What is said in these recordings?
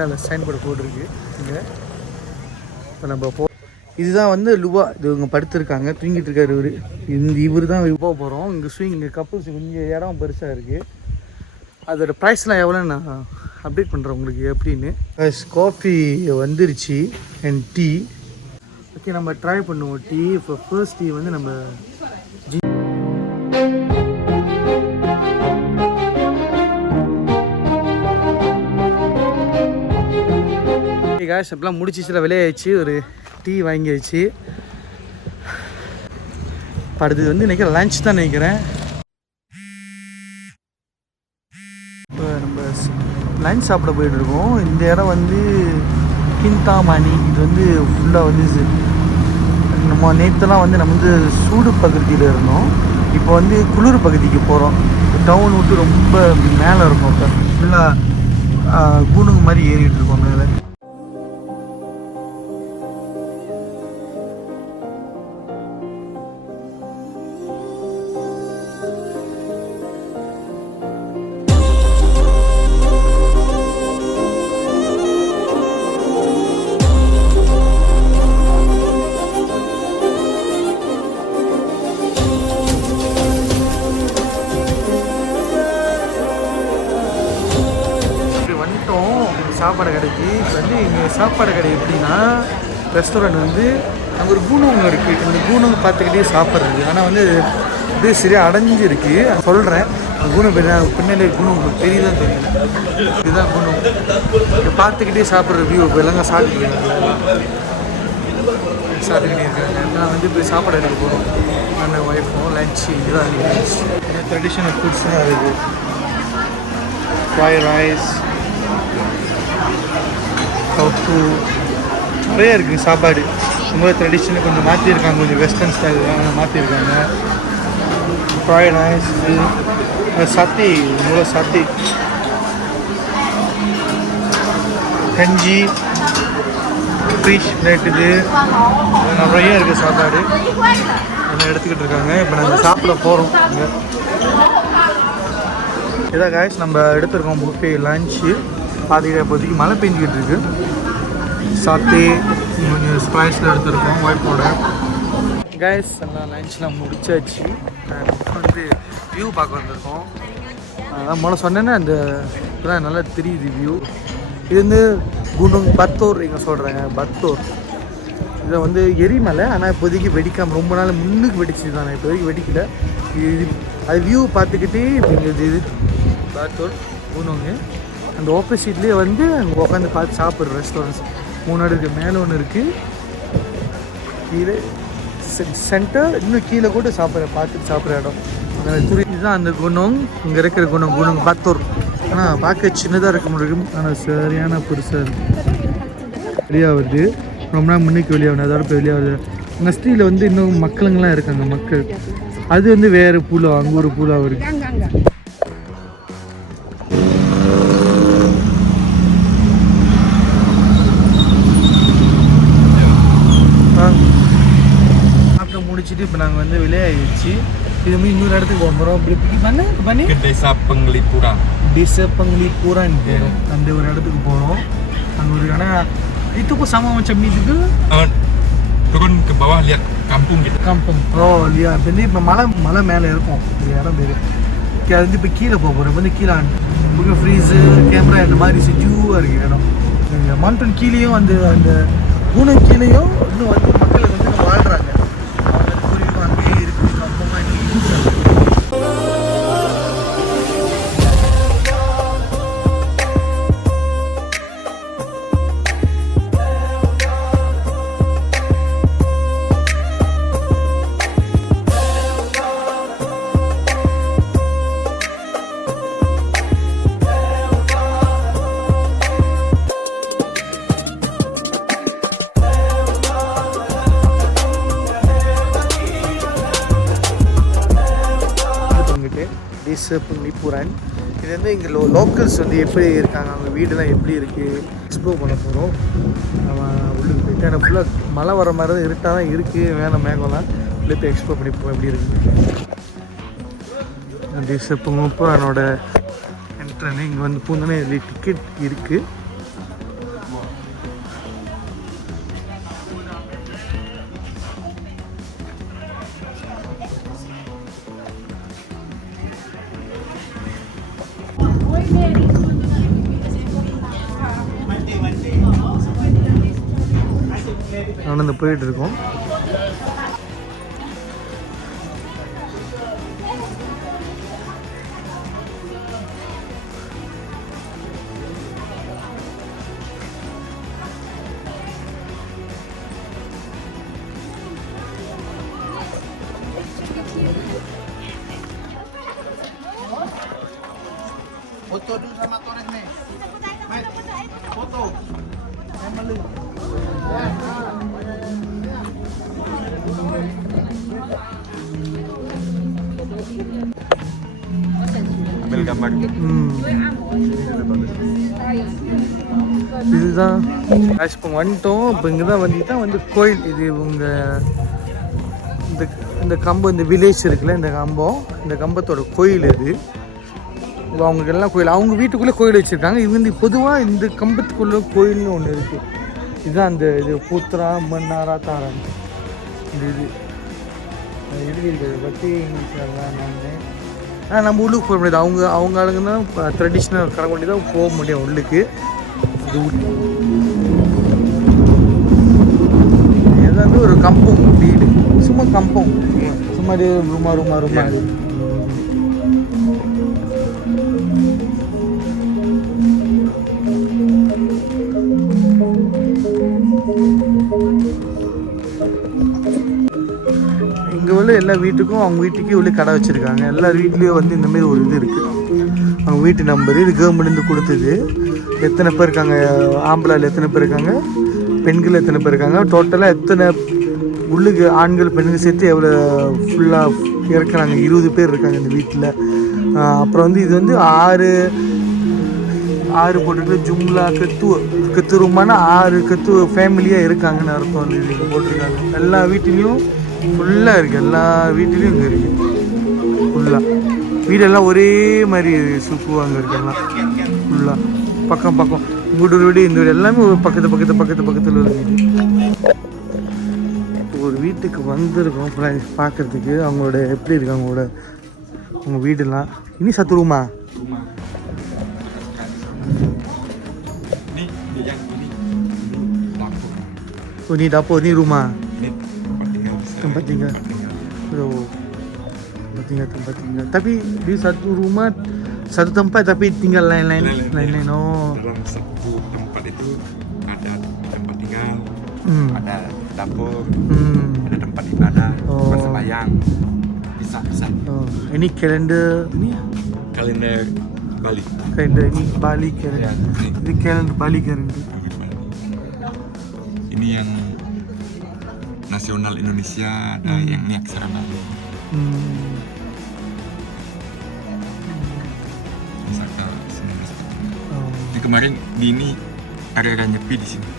வந்து அதில் sign board போட்டிருக்கு இங்கே. இப்போ நம்ம இதுதான் வந்து லுவா. இது இவங்க படுத்துருக்காங்க, தூங்கிட்டு இருக்காரு இவர் தான் போக போகிறோம். இங்கே கப்புள்ஸ் இங்கே இடம் பெருசாக இருக்குது. அதோட ப்ரைஸ்லாம் எவ்வளோன்னு நான் அப்டேட் பண்ணுறேன் உங்களுக்கு எப்படின்னு. காஃபி வந்துருச்சு அண்ட் டீ. ஓகே, நம்ம ட்ரை பண்ணுவோம் டீ. இப்போ ஃபர்ஸ்ட் டீ வந்து நம்ம கேஷ் எப்பெல்லாம் முடிச்சிச்சுல விளையாச்சு. ஒரு டீ வாங்கியாச்சு. அடுத்தது வந்து நினைக்கிறேன் லன்ச் தான் நினைக்கிறேன். இப்போ நம்ம லன்ச் சாப்பிட போயிட்டுருக்கோம். இந்த இடம் வந்து கிந்தாமணி. இது வந்து ஃபுல்லாக வந்து நம்ம நேற்றுலாம் வந்து நம்ம வந்து சூடு பகுதியில் இருந்தோம். இப்போ வந்து குளிர் பகுதிக்கு போகிறோம். டவுன் விட்டு ரொம்ப மேலே இருக்கும். இப்போ ஃபுல்லாக கூணுங்க மாதிரி ஏறிட்டு இருக்கோம் மேலே. சாப்பாடு கடைக்கு வந்து இங்கே சாப்பாடு கடை எப்படின்னா, ரெஸ்டாரண்ட் வந்து அங்கே ஒரு கூணம் இருக்குது. இந்த கூணம் பார்த்துக்கிட்டே சாப்பிட்றது. ஆனால் வந்து இது சரியாக அடைஞ்சிருக்கு. சொல்கிறேன் கூணம் பின்னாடி கூணம் உங்களுக்கு தெரியுதான் தெரியும். இதுதான் கூணம். இதை பார்த்துக்கிட்டே சாப்பிட்ற வியூ. இப்போ எல்லாங்க சாப்பிட்டுக்கிட்டே இருக்காங்க. நான் வந்து இப்போ சாப்பாடு எடுக்க போகிறோம். நான் ஒய்ஃபும் லன்ச்சு. இதுதான் லன்ச். ட்ரெடிஷ்னல் ஃபுட்ஸ் தான் இருக்குது. ஃப்ரைட் ரைஸ், கப்பு நிறைய இருக்குது சாப்பாடு. ரொம்ப ட்ரெடிஷ்னல் கொஞ்சம் மாற்றிருக்காங்க. கொஞ்சம் வெஸ்டர்ன் ஸ்டைல் மாற்றிருக்காங்க. ஃப்ரைட் ரைஸ், சத்தி, மூளை சத்தி, கஞ்சி, ஃபிஷ் பிளேட். இது நிறைய இருக்குது சாப்பாடு. எல்லாம் எடுத்துக்கிட்டு இருக்காங்க. இப்போ நாங்கள் சாப்பிட போகிறோம். இங்கே இதான் காய்ஸ் நம்ம எடுத்துருக்கோம் புஃபே லன்ச்சு. பார்த்துக்கிட்டே இப்போதைக்கு மழை பெஞ்சிக்கிட்டு இருக்கு. சாத்தே கொஞ்சம் ஸ்பைஸில் எடுத்துருக்கோம் ஒய்ஃபோட. கைஸ் எல்லாம் லன்ச்லாம் முடிச்சாச்சு. வந்து வியூ பார்க்க வந்திருக்கோம். அதான் முதல்ல சொன்னேன்னா அந்த இப்போதான் நல்லா தெரியுது வியூ. இது வந்து குணுங் பத்தோர் இங்கே சொல்கிறாங்க. பத்தோர் இதை வந்து எரிமலை. ஆனால் இப்போதைக்கு வெடிக்காமல் ரொம்ப நாள் முன்னுக்கு வெடிச்சு தான். இப்போ வரைக்கும் வெடிக்கல. இது அது வியூ பார்த்துக்கிட்டே இங்கே இது பத்தோர் குணுங்கு. அந்த ஆப்போசிட்லேயே வந்து அங்கே உட்காந்து பார்த்து சாப்பிட்ற ரெஸ்டாரண்ட்ஸ் 3 இருக்குது. மேலே ஒன்று இருக்குது, கீழே சென்டர், இன்னும் கீழே கூட பார்த்துட்டு சாப்பிட்ற இடம். இதுதான் அந்த குணம். இங்கே இருக்கிற குணம் பத்தோர். ஆனால் பார்க்க சின்னதாக இருக்க முடியும். ஆனால் சரியான பெருசாக இருக்குது. வெளியாகுது ரொம்ப நாள் முன்னைக்கு வெளியாகுது. அதோட இப்போ வெளியாகுது. நஸ்தியில் வந்து இன்னும் மக்களுங்கெல்லாம் இருக்காங்க. மக்கள் அது வந்து வேறு பூலா. அங்கே ஒரு பூலாக இருக்குது. முடிச்சுட்டு இப்போ நாங்கள் வந்து விளையாடிச்சு. இது மாதிரி இன்னொரு இடத்துக்கு போகிறோம். அப்படி Desa Penglipuran. Desa Penglipuran பேரும். அந்த ஒரு இடத்துக்கு போகிறோம். அங்கே ஒரு ஆனால் itu pun sama macam ni juga. Turun ke bawah lihat kampung gitu. Kampung. Oh lihat. Ini இப்போ மலை மேலே இருக்கும். இந்த இடம் பேர். அது வந்து இப்போ கீழே போக போகிறோம். வந்து கீழே புது ஃப்ரீஸு கேமரா இந்த மாதிரி செஞ்சுவாக இருக்குது இடம். இந்த மவுண்டன் கீழேயும் அந்த பூனை கீழேயும் இன்னும் வந்து மக்கள் வந்து வாழ்கிறாங்க. Desa Penglipuran. இது வந்து இங்கே லோக்கல்ஸ் வந்து எப்படி இருக்காங்க, அவங்க வீடெல்லாம் எப்படி இருக்குது எக்ஸ்ப்ளோர் பண்ண போகிறோம். நம்ம உள்ளுக்கு போயிட்டு எனக்கு ஃபுல்லாக மழை வர மாதிரி தான் இருட்டாக தான் இருக்குது. மேலே மேகம்லாம் உள்ளே போய் எக்ஸ்ப்ளோர் பண்ணி போவோம் எப்படி இருக்குது. Desa Penglipuranோட என்ட்ரன் இங்கே வந்து பூந்தோன்னே இதில் டிக்கெட் இருக்குது. நடந்து போயிட்டு இருக்கோம். Foto dulu sama Torres nih. Foto. Ambil gambar. இதுதான் இப்போ வந்துட்டோம். இப்போ இங்கே தான் வந்து கோயில். இது உங்கள் இந்த கம்பம், இந்த வில்லேஜ் இருக்குல்ல, இந்த கம்பத்தோட கோயில் இது. அவங்களுக்கு எல்லாம் கோயில், அவங்க வீட்டுக்குள்ளே கோயில் வச்சுருக்காங்க. இது வந்து பொதுவாக இந்த கம்பத்துக்குள்ளே கோயில்னு ஒன்று இருக்குது. இதுதான் அந்த இது பூத்ரா மன்னாரா தாரா இந்த இது எழுதியிருக்கிறது பற்றி இங்கிலீஷ்லாம் நான் நம்ம உள்ளுக்கு போக முடியாது. அவங்க ஆளுங்க தான் ட்ரெடிஷ்னல் கரங்கொண்டி தான் போக முடியும் உள்ளுக்கு. இது வந்து ஒரு கம்பம் வீடு, சும்மா கம்பம், சும்மா ரூமா இங்கே உள்ள எல்லா வீட்டுக்கும் அவங்க வீட்டுக்கே உள்ள கடை வச்சுருக்காங்க. எல்லா வீட்லேயும் வந்து இந்தமாரி ஒரு இது இருக்குது. அவங்க வீட்டு நம்பர் இது கவர்மெண்ட்லேருந்து கொடுத்தது. எத்தனை பேர் இருக்காங்க, ஆம்பளால் எத்தனை பேர் இருக்காங்க, பெண்கள் எத்தனை பேர் இருக்காங்க, டோட்டலாக எத்தனை உள்ளுக்கு ஆண்கள் பெண்கள் சேர்த்து எவ்வளோ ஃபுல்லாக இறக்குறாங்க. 20 பேர் இருக்காங்க இந்த வீட்டில். அப்புறம் வந்து இது வந்து ஆறு போட்டுட்டு ஜும்லா கத்துருமான 6 கத்து ஃபேமிலியாக இருக்காங்கன்னு அர்த்தம். வந்து இது போட்டிருக்காங்க. எல்லா வீட்டிலையும் ஃபுல்லாக இருக்குது. எல்லா வீட்டிலையும் இங்கே இருக்குது ஃபுல்லாக. வீடெல்லாம் ஒரே மாதிரி சுக்குவாங்க இருக்கலாம் ஃபுல்லாக. பக்கம் இங்கிட்ட ஒரு வீடு, இந்த வீடு எல்லாமே ஒரு பக்கத்தில் ஒரு வீடு. ஒரு வீட்டுக்கு வந்திருக்கோம் பார்க்குறதுக்கு. அவங்களோட எப்படி இருக்கு அவங்க வீடெல்லாம். இனி சத்துருமா ini dapur, ini rumah. Tempat tinggal. Oh. Tempat tinggal. Tapi di satu rumah, satu tempat tapi tinggal lain-lain. Oh. Dalam satu tempat itu ada tempat tinggal, ada dapur, ada tempat ibadah, bersembayang. Bisa. Oh. Ini kalender ini? Kalender Bali. Kalender ini Bali kalender. Ini kalender Bali kalender. Ini yang nasional Indonesia, ada yang ini aksara Bali. Saka 19. Jadi kemarin di ini area nyepi di sini.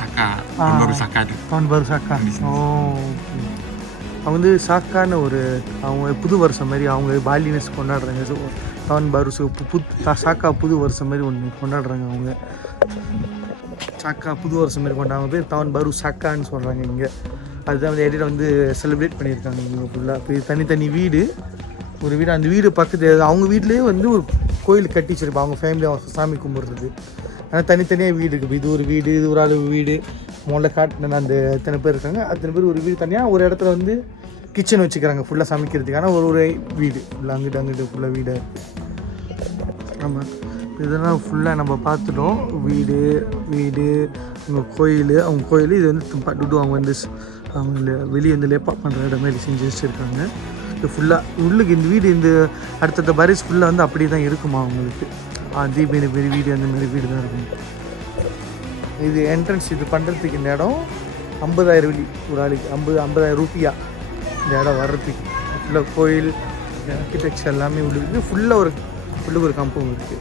Saka, tahun baru Saka tuh. Tahun baru Saka. Oh. Okay. அவங்க வந்து சாக்கான அவங்க புது வருஷம் மாதிரி அவங்க பாலினஸ் கொண்டாடுறாங்க. tahun baru சாக்கா புது வருஷம் மாதிரி ஒன்று கொண்டாடுறாங்க. அவங்க சாக்கா புது வருஷம் மாதிரி கொண்டாடுறாங்க. பேர் tahun baru சாக்கான்னு சொல்கிறாங்க இங்கே. அதுதான் வந்து இடையில வந்து செலிப்ரேட் பண்ணியிருக்காங்க இங்கே ஃபுல்லாக. இப்போ இது தனித்தனி வீடு, ஒரு வீடு. அந்த வீடு பக்கத்து அவங்க வீட்லேயே வந்து ஒரு கோயில் கட்டி வச்சிருப்பாங்க. அவங்க ஃபேமிலி அவங்க சாமி கும்பிட்றது. ஆனால் தனித்தனியாக வீடு இருக்குது. இது ஒரு வீடு, இது ஒரு ஆள் வீடு. முதல்ல காட்டின அந்த எத்தனை பேர் இருக்காங்க, அத்தனை பேர் ஒரு வீடு தனியாக ஒரு இடத்துல வந்து கிச்சன் வச்சுக்கிறாங்க ஃபுல்லாக சமைக்கிறதுக்கு. ஆனால் ஒரு வீடு ஃபுல்லாக அங்கிட்டு ஃபுல்லாக வீடு. ஆமாம், இதெல்லாம் ஃபுல்லாக நம்ம பார்த்துட்டோம். வீடு அவங்க கோயில். இது வந்து டுடு அவங்க வந்து அவங்க வெளியே வந்து லேப்பா பண்ணுற இடம் மாதிரி செஞ்சு வச்சுருக்காங்க. இது ஃபுல்லாக உள்ளுக்கு இந்த வீடு, இந்த அடுத்தடுத்த பாரிஸ் ஃபுல்லாக வந்து அப்படி தான் இருக்குமா அவங்களுக்கு. அதே பெரிய வீடு, அந்த மாதிரி வீடு தான் இருக்கும். இது என்ட்ரன்ஸ். இது பண்ணுறதுக்கு இந்த இடம் 50,000 வெளி ஒரு ஆளுக்கு. 50,000 ரூபியா இந்த இடம் வர்றதுக்கு. ஃபுல்லாக கோயில் ஆர்கிடெக்சர் எல்லாமே உள்ளுக்கு. ஃபுல்லாக ஒரு கம்பவுண்ட் இருக்குது.